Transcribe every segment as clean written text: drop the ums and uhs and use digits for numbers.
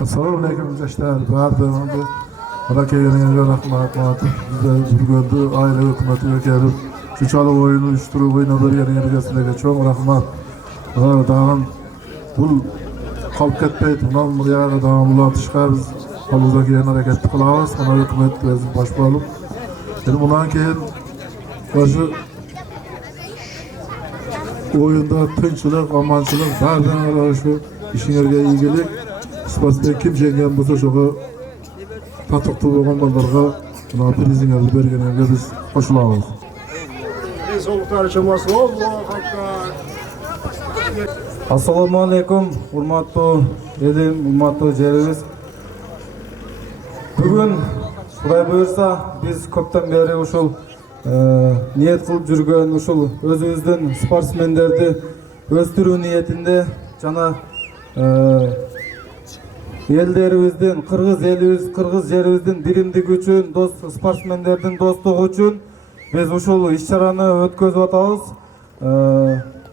Assalamu alaikum gençler. Bardağımda Harakey'nin rahmat. Bize burgundu aile hükümeti vekilim. Şu çalı oyunu uyuşturup oynadığı yerin yergesine geçiyorum. Rahmat. Dağın bu kalp ketmeydi. Bundan buraya dağın bulu atışlar biz halızdaki yerin hareketli kılavuz. Bana hükümet vezin baş bağlı. Şimdi bundan keyin başı oyunda tınçılık, amançılık, bardan araşı, işin yerge ilgilik. Sportda kim jengen bolsa şoga tatıqtı bolgan ballarga muna prizingerdi bergenlerge biz koşulabız. Assalamu alaikum, urmatlı elim, urmatlı jerimiz. Bugün Xuday buyursa biz köpten beri uşul niyet kılıp жүрген uşul özümüzdün sportsmenlerdi östürүү niyetinde jana ellerimizden, Kırgız elimiz, Kırgız jerimizden birimdigi üçün, sportsmenlerden dostluğu üçün biz uşul iş-çarаны ötközüp atабыз.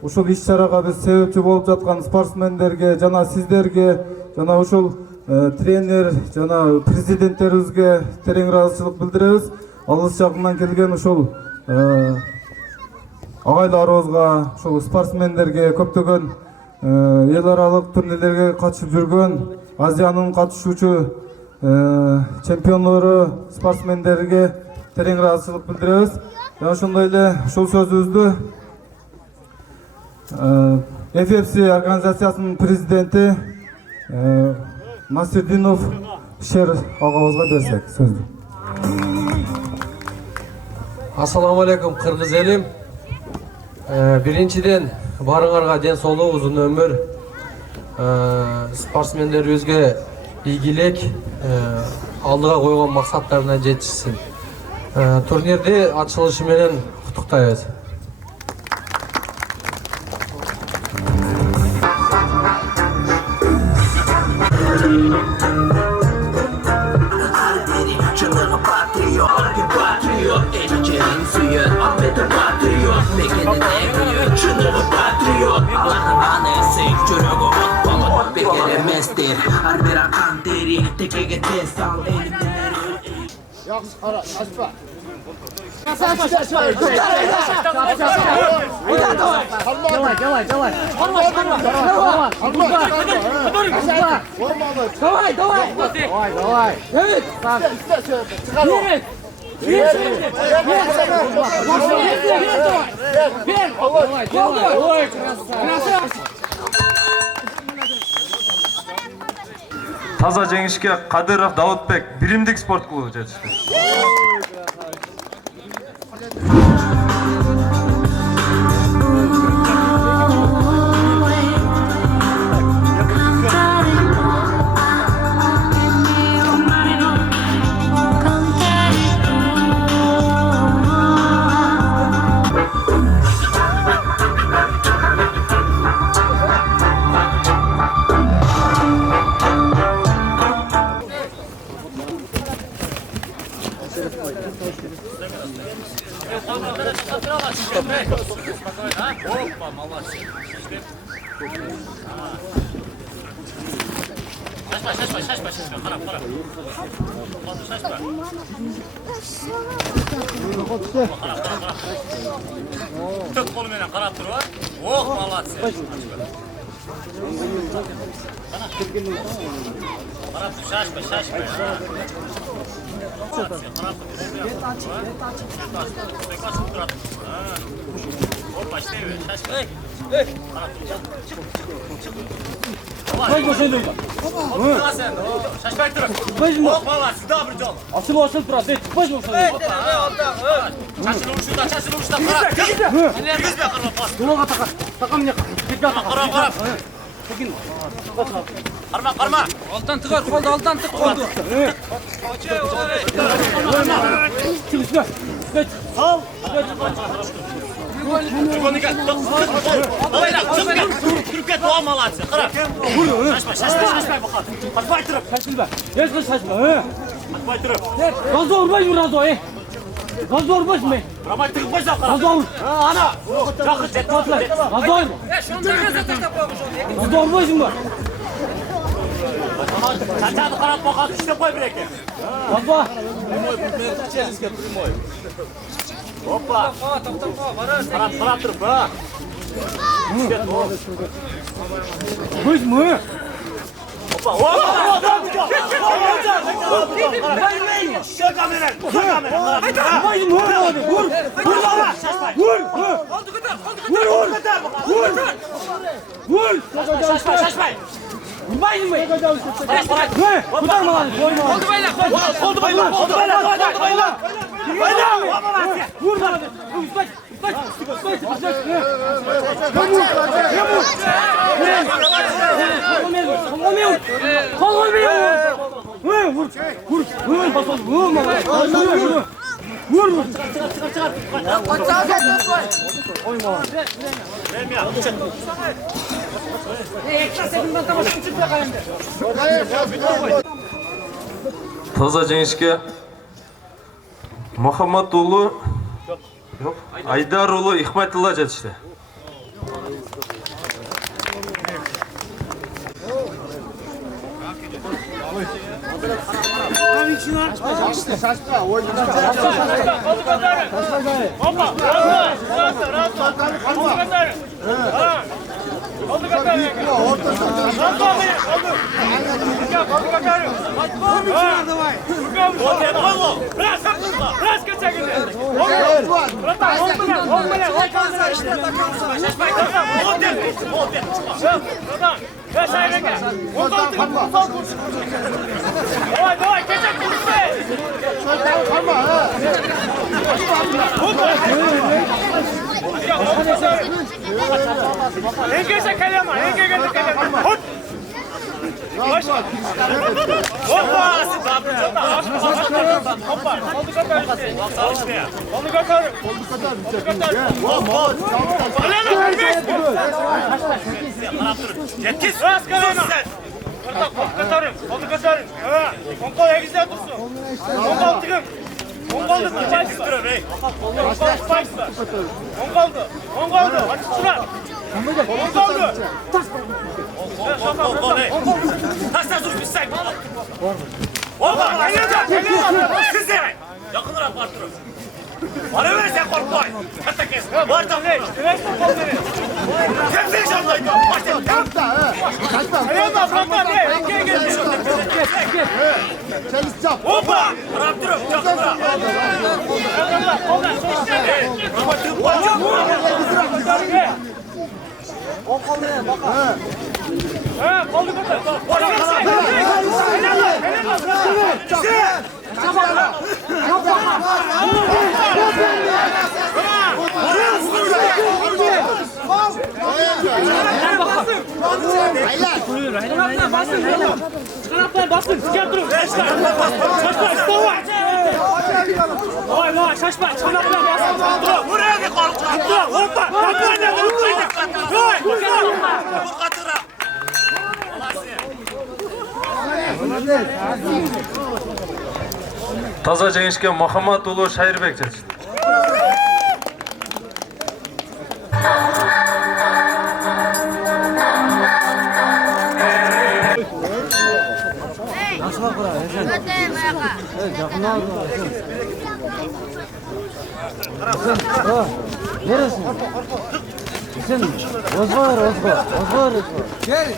Uşul iş-çaraga biz sebepçi bolup жаткан sportsmenlerge, жана сиздерге, жана ушул тренер, жана президенттерибизге терең ыраазычылык билдиребиз. Алыс жакындан келген ушул агайларыбызга, ушул спортсмендерге көптөгөн эл аралык турнирлерге катышып жүргөн Азиянын катышуучу чемпиондору спортсмендерге терең ыраазычылык билдиребиз. Жана ошондой эле ушул сөзүбүздү FFC организациясынын президенти Насирдинов Шер агабызга берсек сөздү. Assalamu alaikum Kırgız elim. Birinciden barыңарга ден соолук, uzun ömür, sportsmenleribizge ийгилик, алдыга койгон максаттарына жетишсин. Турнирди ачылышы менен куттуктайбыз. Таза жеңишке Кадыров Даутбек биримдик спорт клубу жетишти. Tek kolumla qarab turib. Oh, молодцы. Qarab tur, şaşma. Hoppa, işleyver, şaşma. Baş başa dön. Hoppa sen. Şaşmay tur. Oh, молодцы, добрый дел. Açıl dur. Baş başa. Çaşını uçurda. Qarab. Kirgizme qırma pas. Dolağa takar. Takam ne? Tekrar takar. Qarab. Tekin. Qarma. Alttan tıkar, alttan tık oldu. Çık üstüne. Sal. Давай, çık ket, oh, молодцы. Qarab. Şaşmay bakalım. Qatmay turib. Şaşma. Yes şaşma. He. Qatmay turib. Gazda vurmay mı Razo? Gazda vurmaz mı? Ramay tıkıp başa qarab. Gazda vur. Ana. Жақын жет. Gazda vur. Gazda vurmaz mı? Çaçadı qarab bakalım, işte qoy bir ekan. Gazda. Hoppa. Qarab turib, ha. Vurmaz mı? Hoppa. Şu kamera. Vurmaz mı? Vur. Şaşmay. Vurmaz mı? He. Kurtarma lan. Oldu baylar. Vur lan. Toza jengishga Muhammadulu Aydarulu Hikmatullah jetishdi. Давай, keçek kuruşma. Engeze kalema, Hut. Hoppa, hoppa, oldu kadar işte. Oldu kadar. Yetiş. Ras kalema. Oldu kadar. Konkol egizden dursun. Konkol tıkım. Konkoldu tutmayısın. Konkoldu. Hadi şuna. Konkoldu. Taşla dur bizsek. Oba, geliyor. Size. Yakınlar apartırım. Bana verirsen korkmayın. Hatta kes. Var da ne? Kimse şanlayın. Kaçma. Oba! Raptırım. Yakınlar. Koldu basın. Çıkar durun. Vay şaşma. Çıkanaklar basın. Dur. Buraya bir korkma. Dur. Hoppa. Bu katıra. Toza jengishga Muhammadulu Shairbek jetishdi. Neresin? Sen ozgar. Gel.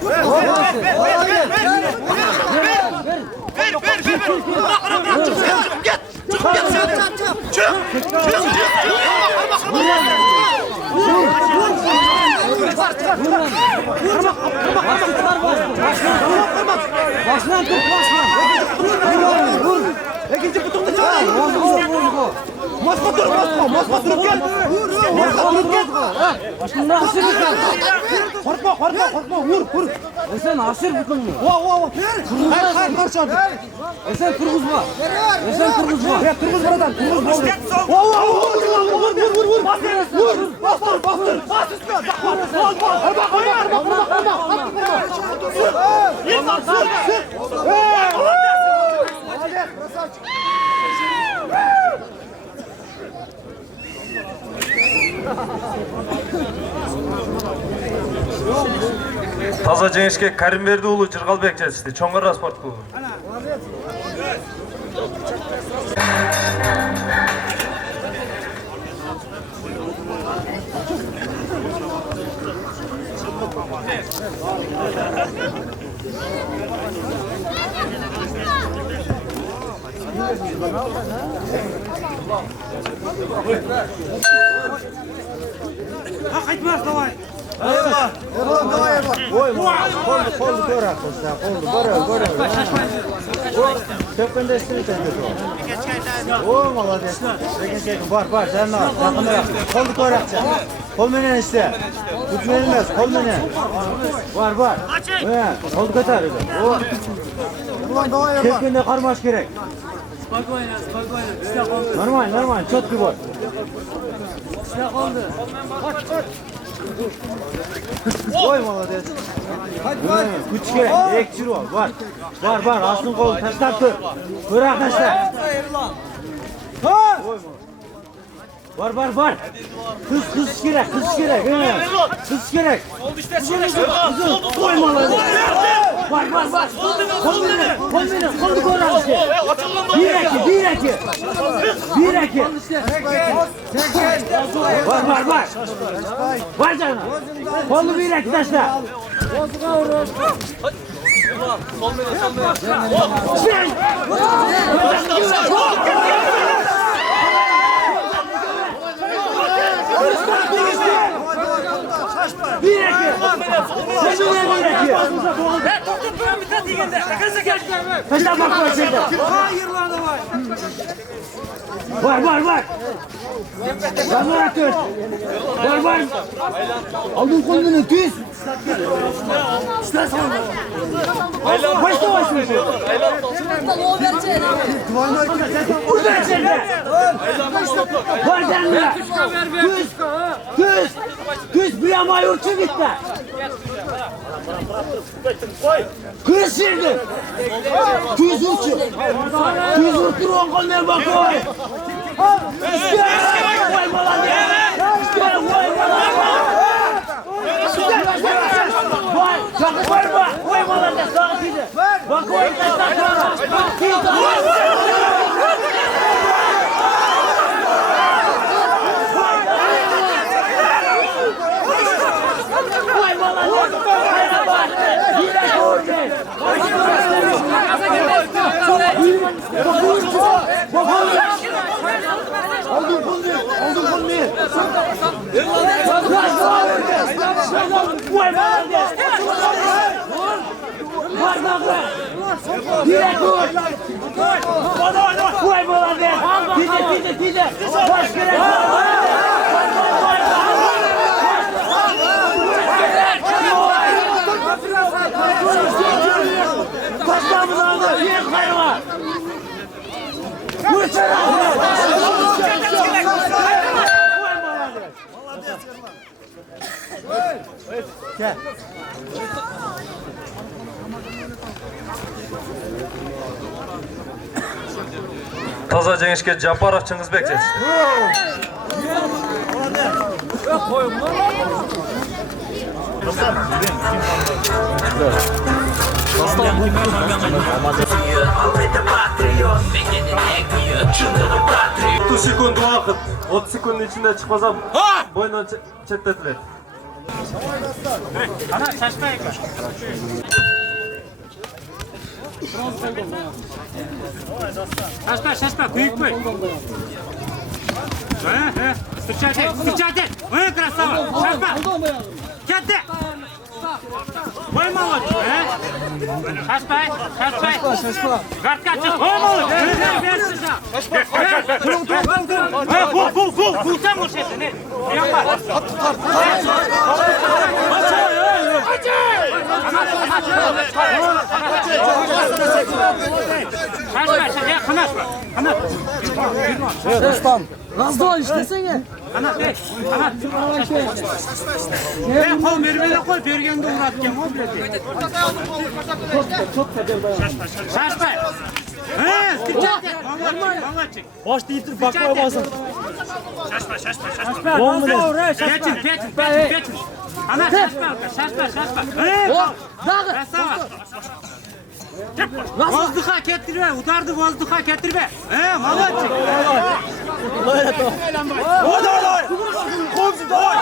Başlan tut başlan. Vur. İkinci kutukta çağır. Moskva durup gel. Aslında aşır bıkın. Korkma. Vur. Sen aşır bıkın mı? Hayır, karşıladı. Sen kırgızma. Ya kırgız buradan. Vur. Bastır. Taza Cengişke Karimberdioğlu Cırgalbek жетишти. Чоңгар спорт клубу. Koldu görer kuşlar, koldu görer. Tökünde üstünü çekiyor. O молодец. Var, sen var. Yakında yap. Koldu görer. Kol menen işte. Tut verilmez, kol menen. Var. Evet, koldu katar. O. Tökünde karmaş gerek. Normal, çok gibi var. Oy молодец. Güç gerek, ekçir var. Var, aslın kolu taşlar tır. Kırak taşlar. Var. Kız gerek. Kız gerek. Oy молодец. Var. Kol kırak işte. Bir iki. Var canım. Kolu bir iki taşla. Bir iki. Taşla bak var şeyde. Var. Var atıyor. Var. Aldın kolunu düz. Başta başlıyor. Burada içeride. Var canına. Düz bir yama yurtçu gitti. Kız şimdi. Düz uçu. Düz uçtur on koluna bak oy. Vay молодец. Vay молодец. Bak oy Aldın kolunu. Vay молодец. Direkt vur. Vay молодец. Dide. Baş gerek. Başlamını aldı. Yer kayma. Vursana. Gel. Taza Cengişke Japarov Çыңгызбек жетишти. Sekund vakit. 30 sekundun içinde çıkmasam boyundan çetletilir. Ana şaşmayın. Şaşma, kuyuk koy. Стучайте! Вы красава! Шашма! Кетте! Ой, молодец! Шашпай! Гартка чык! Ой, молодец! Фу! Там уж это, не? Dostum. Gazda işlesene. Ana be! Ana! Ben kol vermene koy, bergende uğratken o bileti. Şaşma! Bana çık! Boş deyip bakmaya basın. Şaşma! Geçin! Ana şaşma! Dağı. Vazduha getirme, udardı vazduha getirme. Malaçık. Komşu da.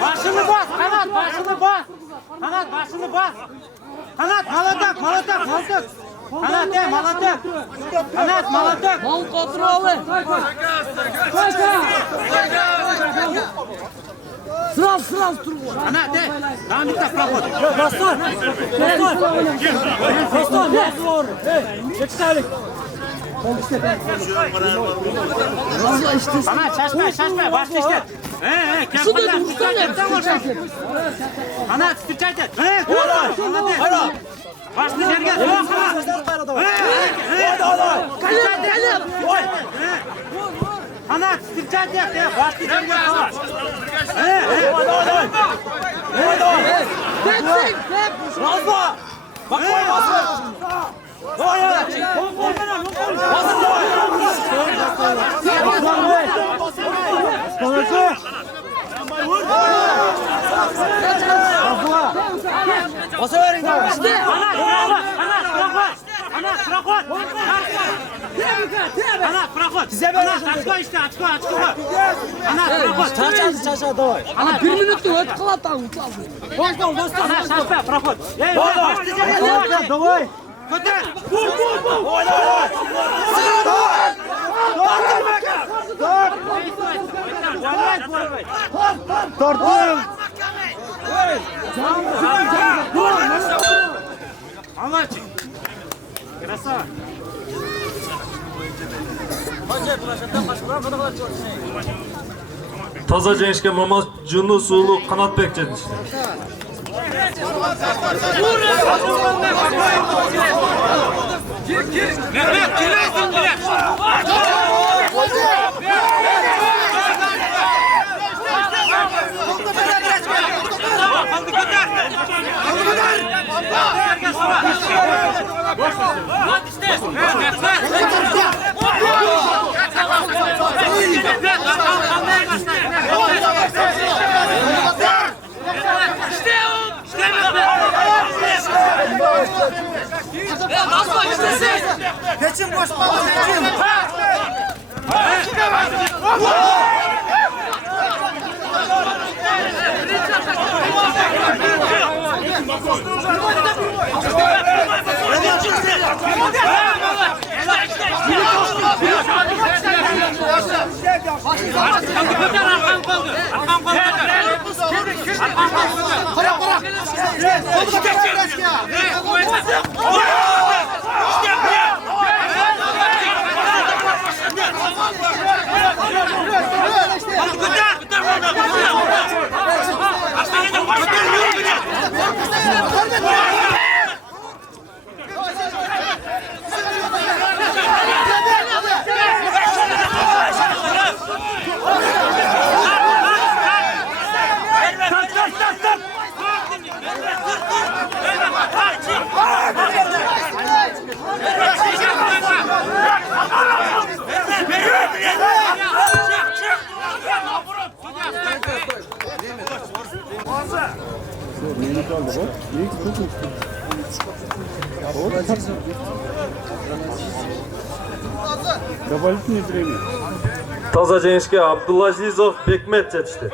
Başını bas, başını bas. Kanat başını bas. Kanat malatak. Kanat malatak. Kanat malatak. Mal kontrolü. Sırav dur. Kanat Lan bir dakika bak. Dostum. Ne zor. Geçtik. Kanat şaşma. Başla işte. Şurada dursana. Kanat stüçaydı. Başlı yerge. Kanat stüçaydı. Başlı yerge. Razma. Bak Ana bir minut öt kılatan. Ana şaşma prоход. Давай. Tortum. Молодчик. Красава. Taza gençke Mama Cunlu Sulu Kanatbek cedişti. Mehmet kiresin direkt. Geçin boş baba geçin. Taza jengishga Abdulazizov Bekmet yetishdi.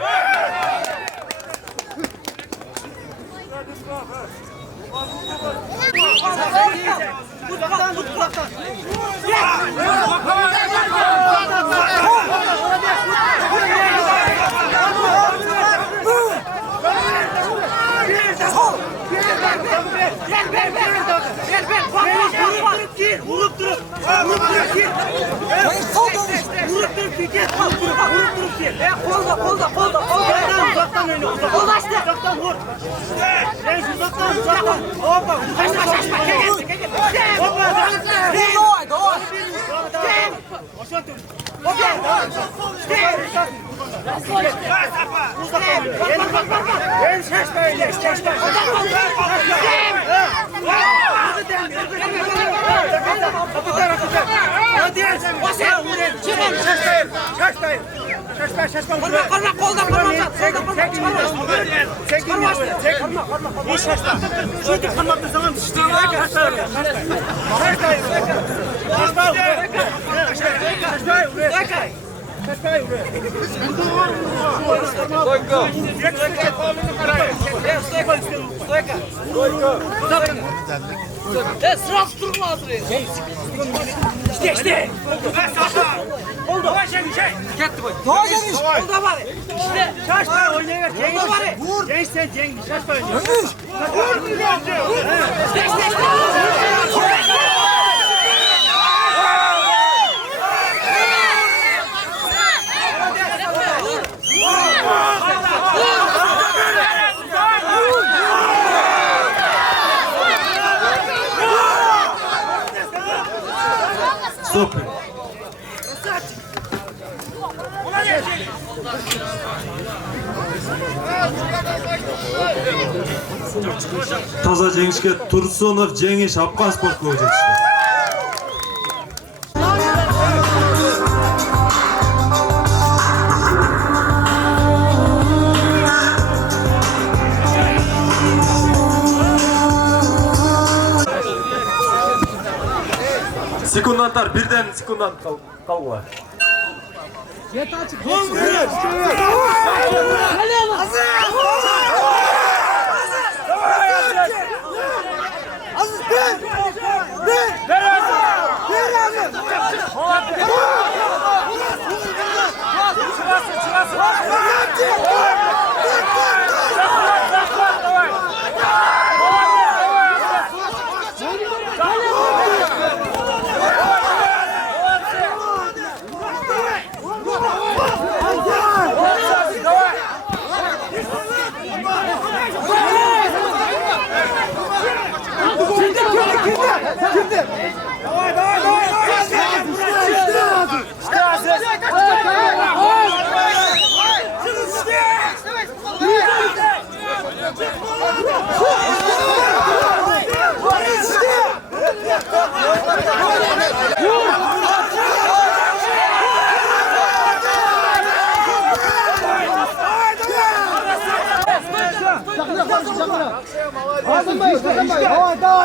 Sırası durma buraya. İşte. Oldu. Gitti bu. Doğru gelmiş. Oldu bari. İşte. Şaşma oynayın. Cengiz bari. Vur. Cengiz sen Cengiz. Şaşma oynayın. Vur. İşte. Stop. Taza jengishga Tursunov Jengish Afg'on sport klubi yetishdi. Sekundantar birden sekundan kaldılar.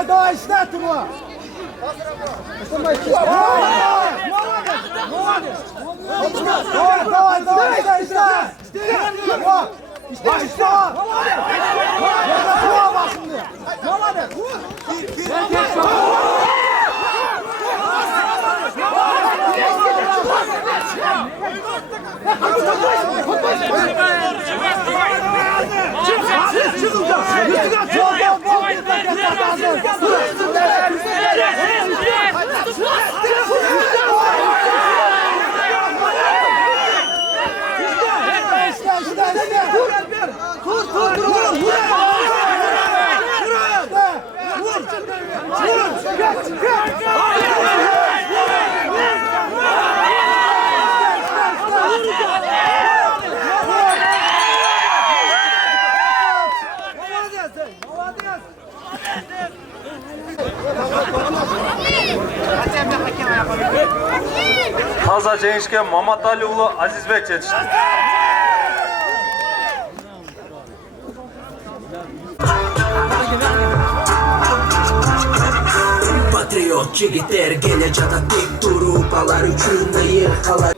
Давай, сюда, Тума! Давай, сюда! İşte! Taza jengishga Mamatali ulu Azizbek yetishdi. Patriot jigitler geleceğe dik durup alar üçündeyi kalar.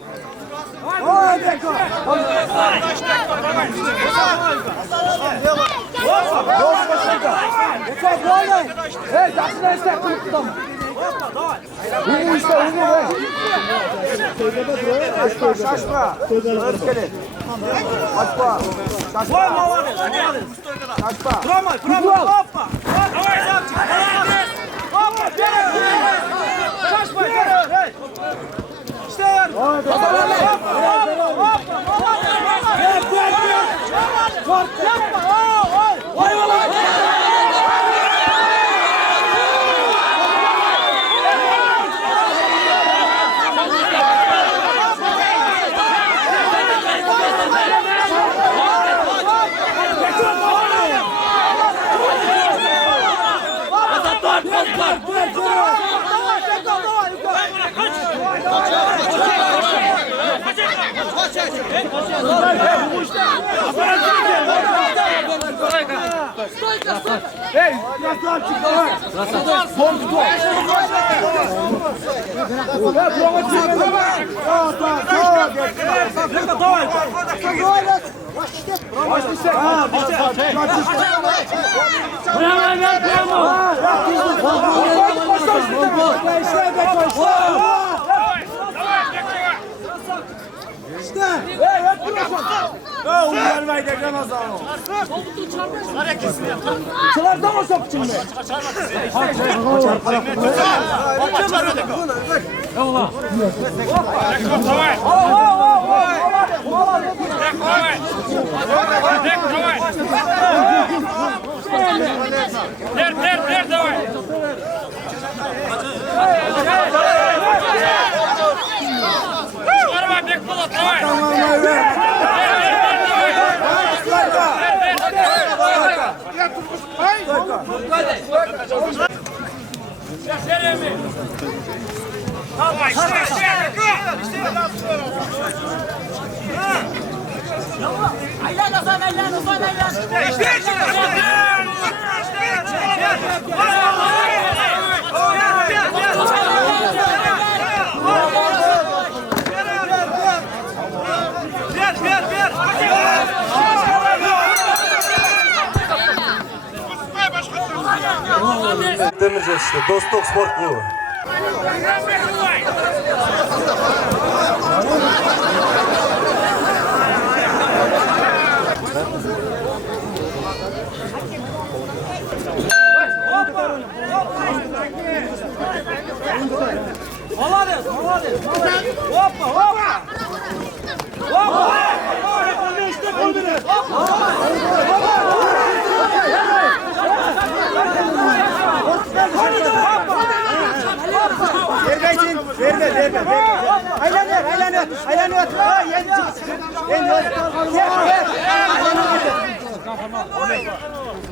Demirci işte Dostluk Spor Klubu.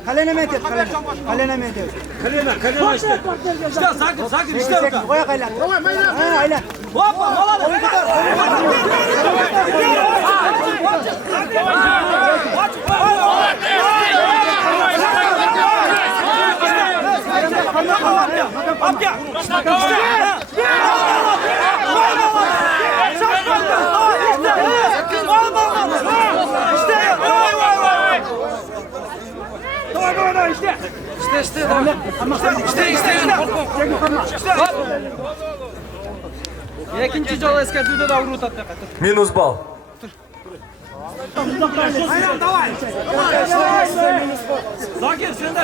Kalene metet, kalene. Kalene metet. Kalene işte. İşte sakin işte. Koya kaylan. Ha aylan. Hoppa malade. Екінші жолы ескертуді да ұрут атты. Minus bal. Zakir sen de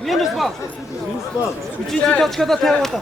Minus bal. Üçüncü taçkada tevata.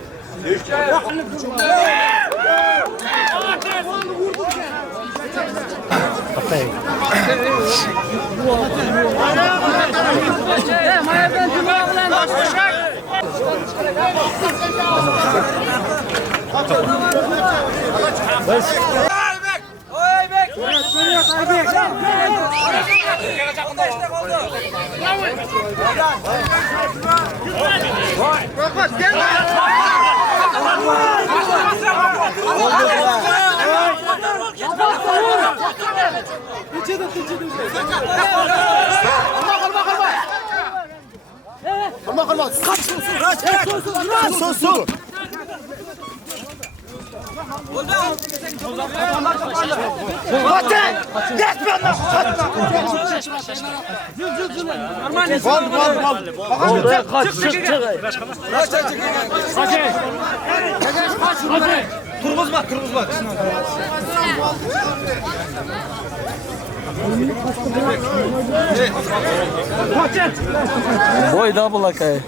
Boy double akay.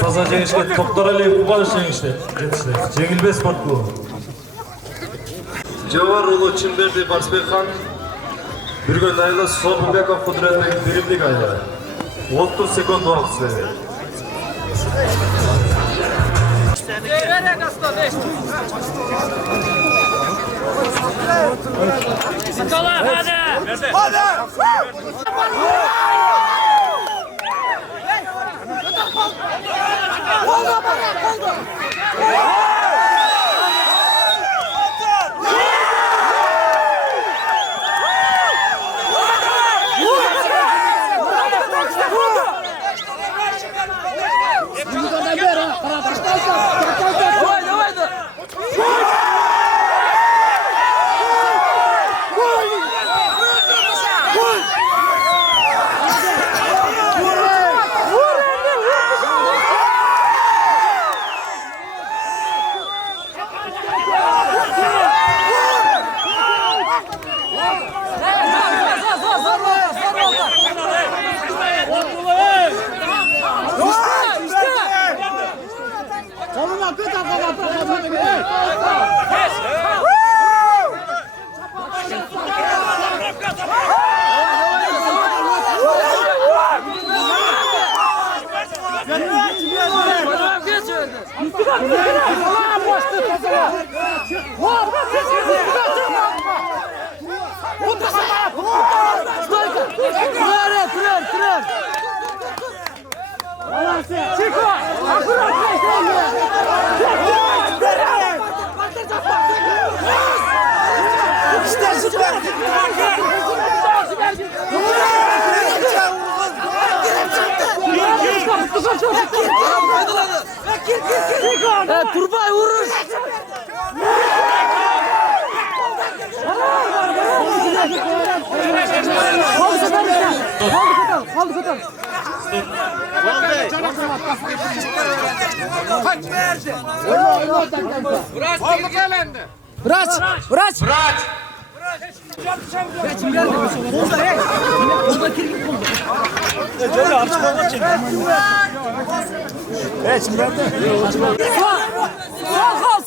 Таза жеңишке Токтаралиев Кубаныч жеңишти. Жеңилбес спорт клубу. Жабар уулу Чимберди Барсбекхан Бүргөн айла Собунбеков Кудретбек биримдик айла. 30 секунд убакыт берилет. Turbay vuruş. Bıraç.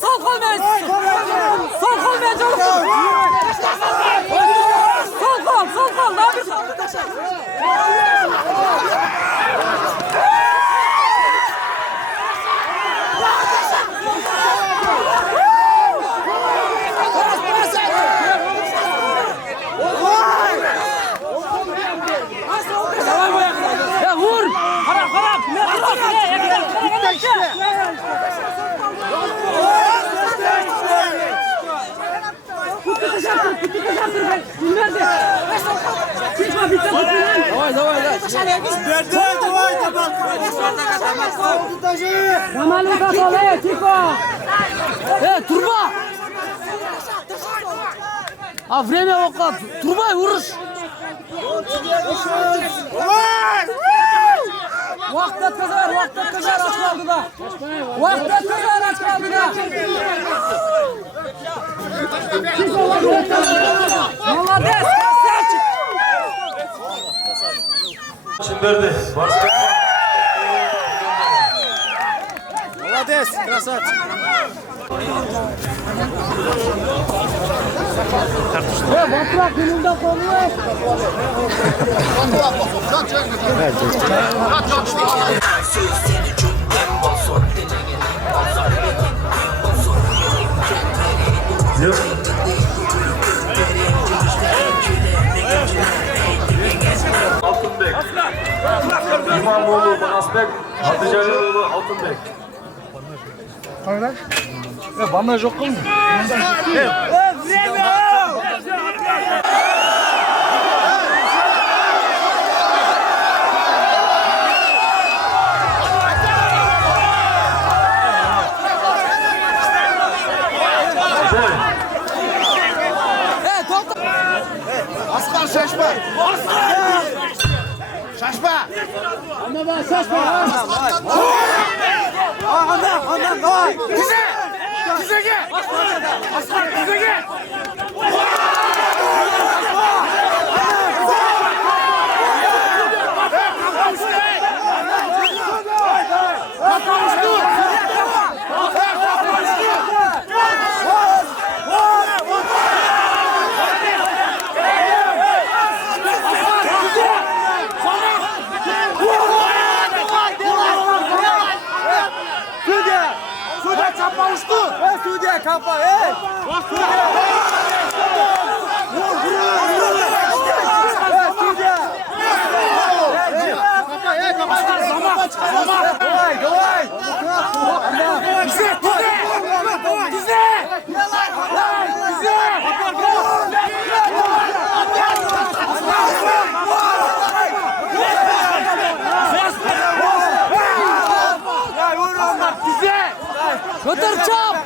Sol kol ver. Sol kol ver canım. Sol kol. Ne yapıyorsun? Ya vur. Harap. Turba. А время около. Турбай vuruş. Vaqt etkazar, açıldı da. Vaqt etkazar, Молодец! Çimberdi. Varsbek Han. Молодец, красавчик. Батырақ gününde konuyor. Söz seni cümlem olsun dinleyelim olsun olsun Yok. Altınbek. İmamoğlu Manasbek. Hatice'oğlu Altınbek. Bandaj yok mu? Askar şaşma. Şaşma. Ama ben şaşma. Anam, davay. Bize gel. Askar bize gel. Sude kapa uçtu. Sude kapa. Götür çap.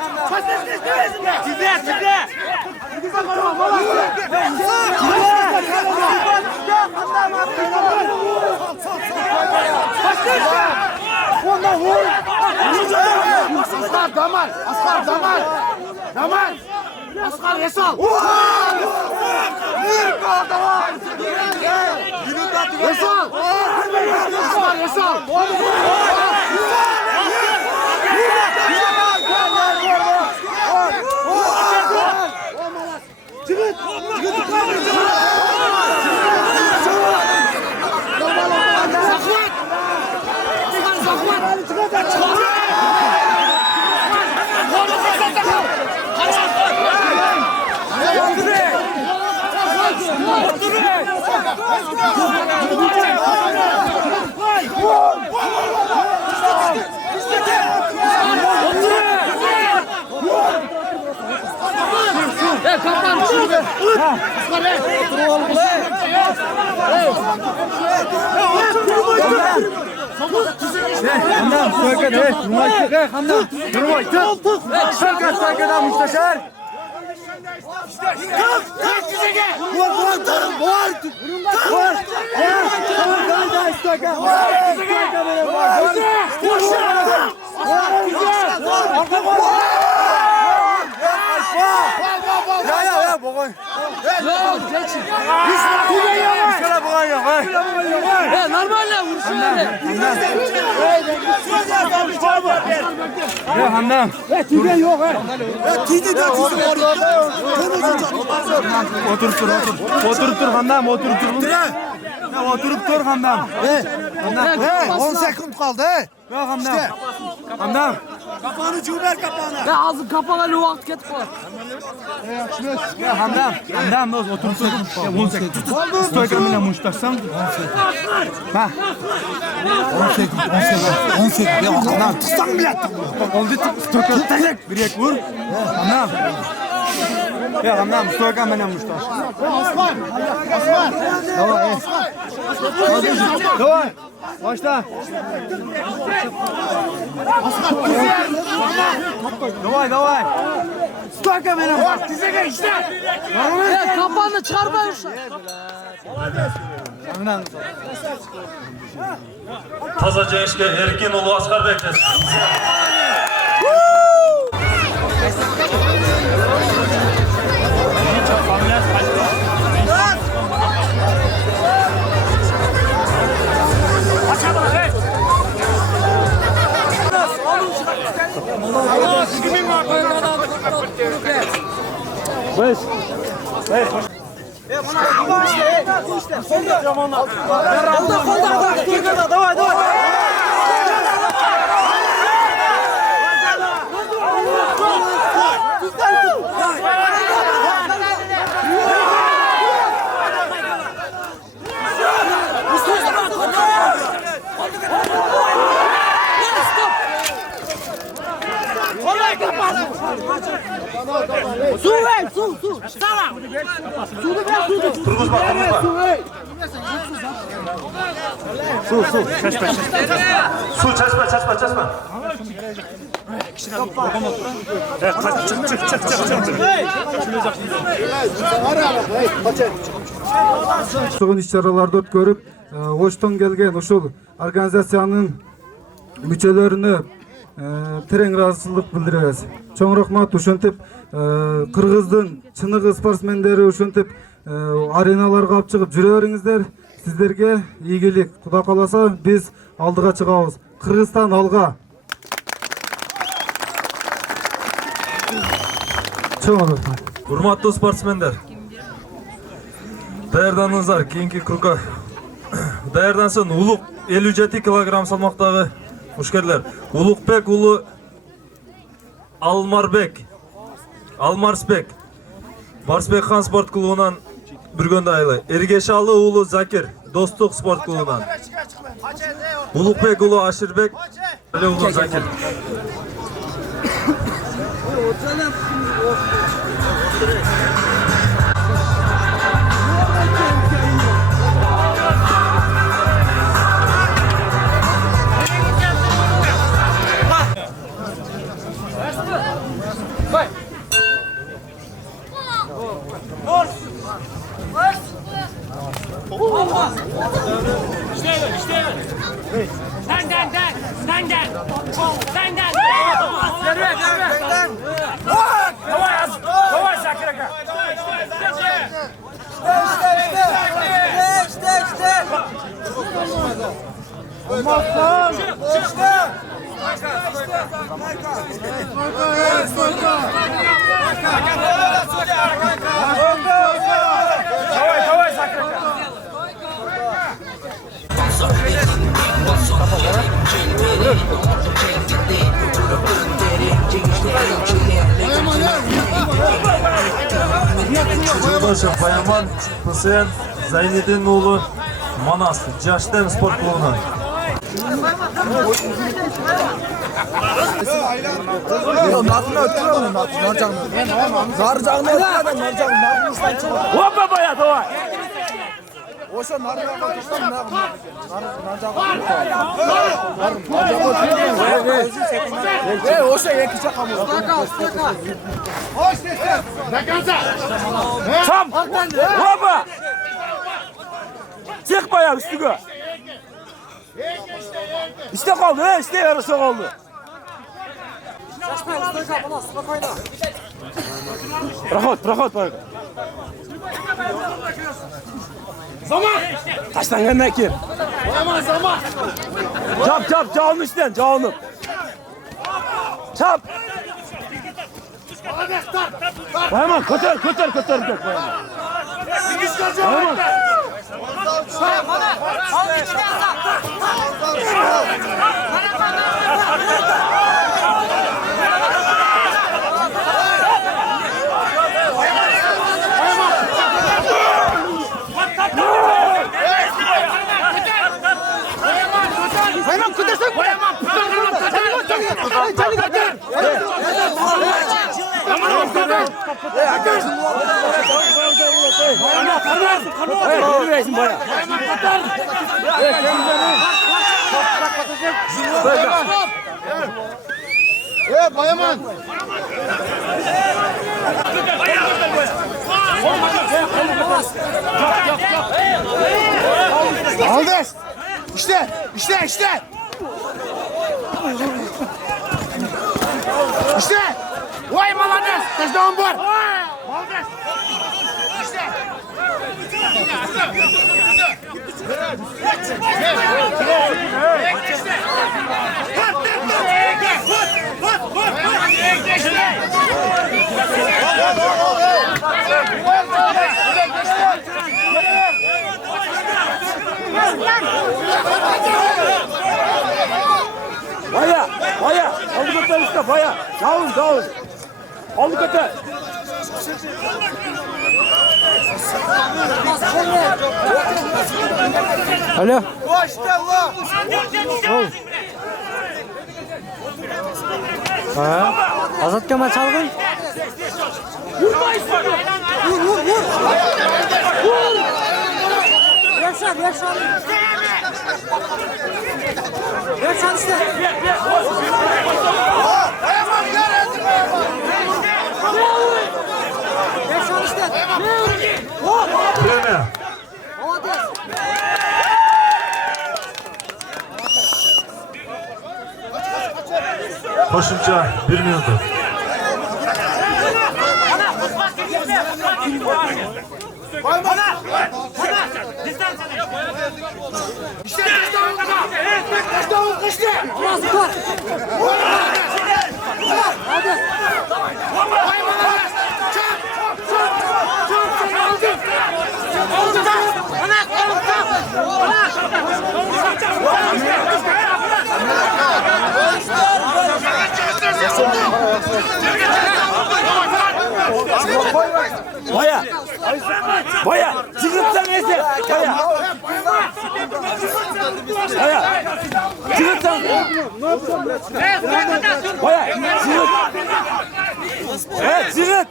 Askar damal. Askar damal. Damal. Askar Esal. Esal. Askar Esal. Kapan şurada. Otur oğlum. Hamdam, söyle. Numay. Hamdam. Numay. Söyle müsteşar. Kalk bize gel. Vur. Ya boğay. Normalde vursun öyle. Ya Hamdam. Tüge yok he. Oturup dur Hamdam, oturup dur. Ya oturup dur Hamdam. Hamdam. 10 sekund kaldı he. Ya Hamdam. Hamdam. Kapağını cümler kapağına. Ya ağzın kapalı vakit git koy. Ya Hamdam oturup dur. Ya 10 sekund. Stoyka mine muştaksan. Ha. 10 sekund. Ya Hamdam tutsan bile. Oldu stoyka tek bir ek vur. Hamdam. Ya Hamdam stoyka mine muştak. Osman. Давай. Başla. Давай. Stoyka benim. Bak dize geç işte. Ya kapanı çıkarmayın şu. Taza Cenişke Erkin Ulu Askar Bekles. Su çeşme. Soğun iş-çaralarda ötkörüp, Oş'tan gelgen uşul organizasyonun müçelerini tereң razısılık bildiririz. Çoğun rahmat uşuntip Kırgızdın çınıgı sportsmenderi uşuntip arenalarga alып çıkıp жүрөриңиздер. Sizlerge iyilik. Kuda kalasa biz aldığa çıkabız. Kırgızstan alga. Çoğun rahmat. Hurmatlı sportsmender. Daярданыңыздар кийинки кругга. Daярдансын Улук 57 килограмм салмактагы мушкерлер. Улукбек уулу Алмарсбек. Барсбек хан спорт клубунан Бүргөндө айлы. Эргешалы уулу Закир Достук спорт клубунан. Улукбек уулу Аширбек уулу Закир. Баяман Хусейн Зайнидин уулу Манас Жаштем спорт клубунан. Опа, боя, давай! Tam! Опа! Çık bayağı üstüne. İşte kaldı, işte yarısı kaldı. Проход, bayağı. Zaman! Taştan ne ki? Zaman! Çap, canın üstten, canım. Çap! Bayaman, kötür. Bayaman. Bayaman. Aldes. İşte. İşte. Ой, молодец! Ты что, он бор? Молодец! Baya, baya, oldu kötü işte, baya. Davul, davul. Oldu kötü. Alo. Ha? Azat Kemal Çalgın. Vur. Yaşar. Yaşar işte. Yaşar işte. Время. Qo'shimcha 1 minut. Baya, çıkırtsan neyse. Baya, çıkırtsan. Baya, çıkırt. Evet, çıkırt.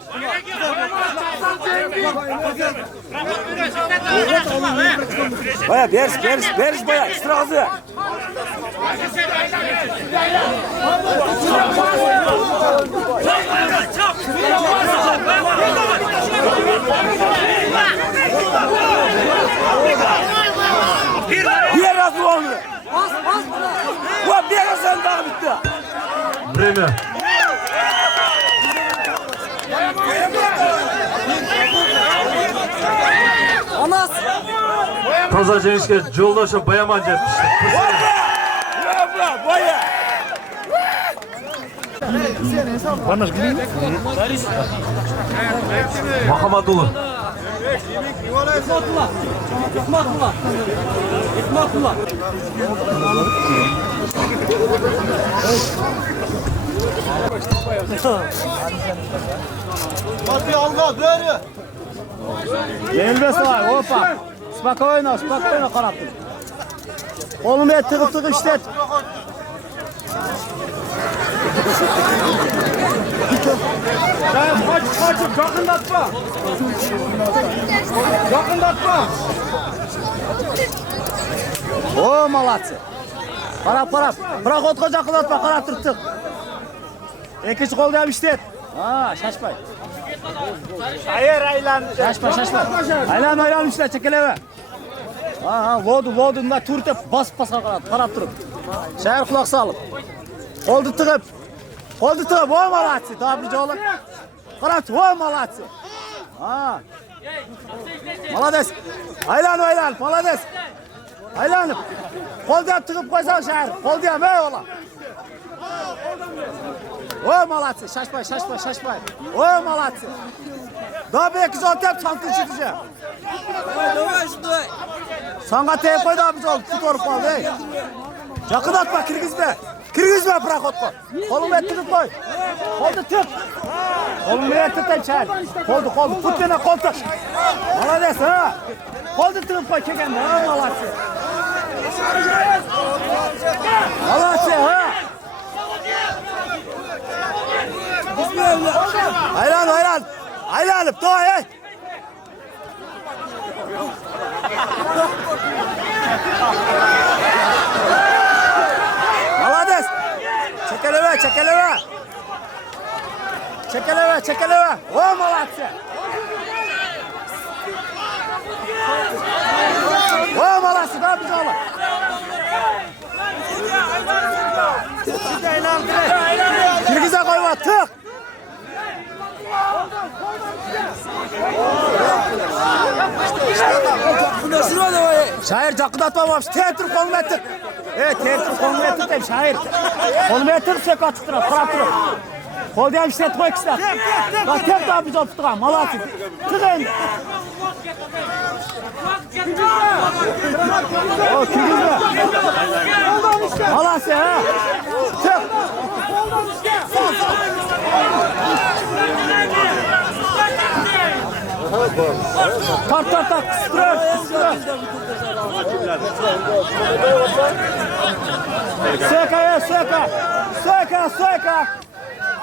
Baya, beriş baya, istirahası. Bir razı olmuyor. Bu bir razı daha bitti. Время. Anas. Toza jengishga yo'ldoshi Bayaman jetdi. Baya. Muhammadullo. İsmatullah. Yenilmez var, hoppa. Spokojno kanat. Kolunu et, tıkıp işlet. Kaç, yakındatma. O malatsı. Parap. Bırak otko yakındatma, kanat tırtık. İkinci kol devam işlet. Ha, şaşpay. Hayır aylan. Şaşma. Aylan işte çekeleme. Ha, vodu da turtep bas kanat, parap tırıp. Şehir kulak salıp. Koldu tıkıp. O malatsı. Tabi oğlum. Kanat, o malatsı. Ha. Malades. Aylan, malades. Aylanıp. Kolda tıkıp koysan şehir. Kol diyem ey oğlan. O malatsı. Şaşpay. O malatsı. Daha belki zaten çantı çıkacak. Sana teyip koy da biz ol. Tut orup al ey. Yakın atma Kirgizme bırak otko. Kolunu ettirip koy. Koldu tut. Kolunu ettirip çağır. Koldu. Tut beni kol tut. Malades ha. Koldu tırıp koy kekende ha malatsı. Malatsı ha. Aylanıp doğa ey. Malades. Çekeleve. O malatsı. O malatsı da biz oğlum. Kirgiz'e koyma tık. Şair jakıdatmamış. Teatr kol metir. Teatr kol metir deyip şair. Kol metir sök açıp durur, kurap durur. Kol deyip işlet koy kişiler. Bak tek daha biz olup duralım. Malatın. Tık endi. O kürgüzme. Malası ha. Tık. Tart. Kıstırır.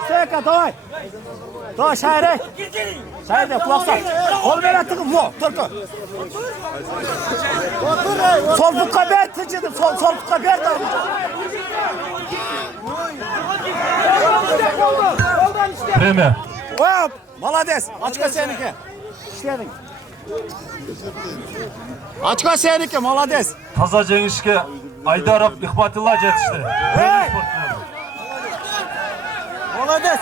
Söka, давай. Давай, şaire. Şaire de kulak sal. Kol ver attıkım, bu, Türk'ü. Sol futka ber, tıcıdım, sol futka ber de. Premier. Hop, malades. Açka seninki. İşledin. Açka seninki, malades. Taza jеңишке Aydarov Ихматилла жетишти. Hey! Malades.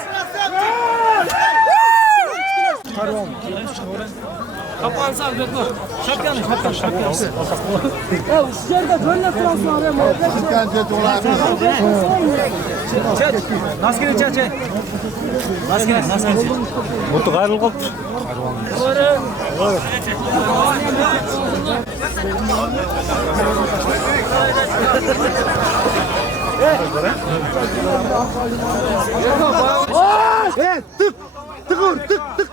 Kapansam Bekno. Şapkanı. Ya şu yerde böyle Fransız var ya. Maskeni çaçı. Maskeni. Mutlu gayrılık oldu. Tık.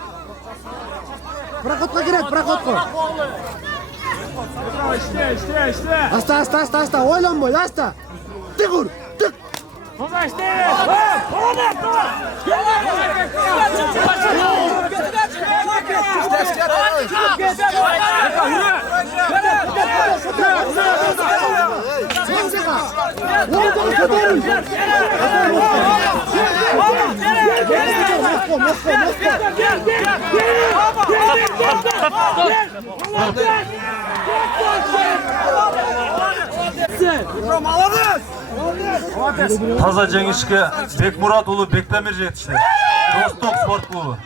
Проходка керек, проходка. Аста. Ойланбай, аста. Tık. Taza jеңишке Bekmurat ulu Bektemir жетишти. Росток спорт клубу.